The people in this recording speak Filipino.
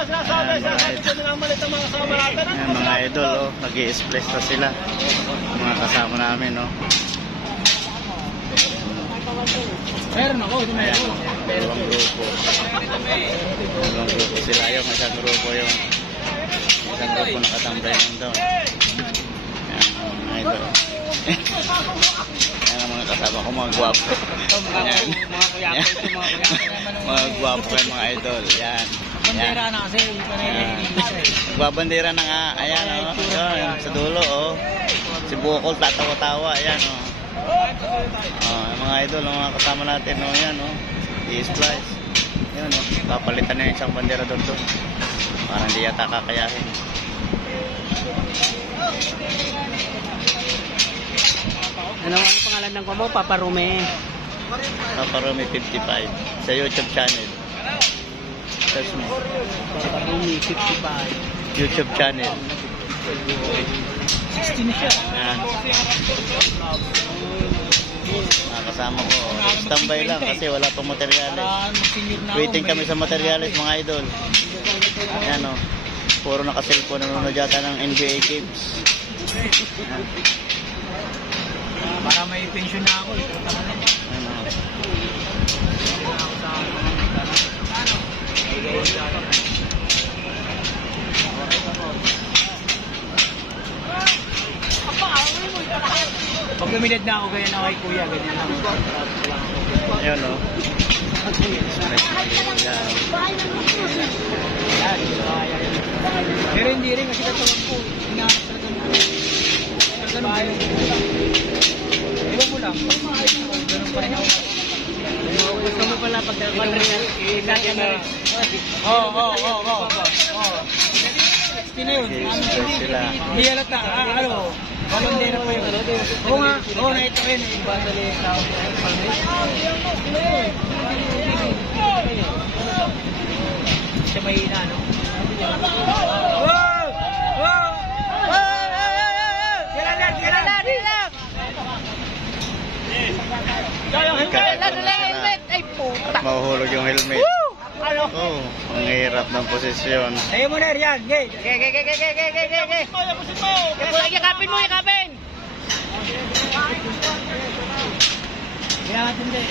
Ayan, mga idol, oh, nag-i-splash na sila. Mga kasama namin, oh. Meron ako, Ayan, dalawang grupo. Dalawang grupo sila. Yung isang grupo yung isang grupo nakatambay lang daw. Ayan, mga idol. Ayan ang mga kasama ko, mga gwapo. Ayan. Ayan. Mga gwapo kayo, mga idol. Ayan. Bandera na kasi, hindi pa Nagbabandera na nga. Ayan, oh. Ayan, sa dulo, oh. Si Bukol, tatawa-tawa. Ayan, oh. Oh, mga idol, mga kasama natin, oh. Ayan, oh. I-splice. Ayan, oh. Papalitan na yung isang bandera doon. Parang hindi yata kakayahin. Ano ang pangalan ng mo? Papa Rome. Papa Rome 55 sa YouTube channel. Search mo. Papa Rome 55. YouTube channel. 16 na siya. Ayan. Mga kasama ko. Standby lang kasi wala pang materyales. Waiting kami sa materyales, mga idol. Ayan, oh. Puro naka-cellphone, nanonood yata ng NBA games. Ayan. Para may pension na ako. Ito tama na niya. Ayan, oh. Pag lumilad na ako, ganyan na kay kuya, ganyan lang. Ayan, oh. Pero hindi rin kasi katawan ko. Hinahanap talaga mo. Iba mo lang. Ganun pa rin ako. Gusto mo pala pag nagkaroon na. Oo. Sino yun? Sila. Hindi halata. Ano? Bandera pa yun. Oo nga. Oo, nakita ko yun. Siya may ina, no? Mahuhulog yung helmet. Oh, ang hirap ng posisyon. Ayaw mo na, Rian. Gay. Yakapin mo. Kaya natin din.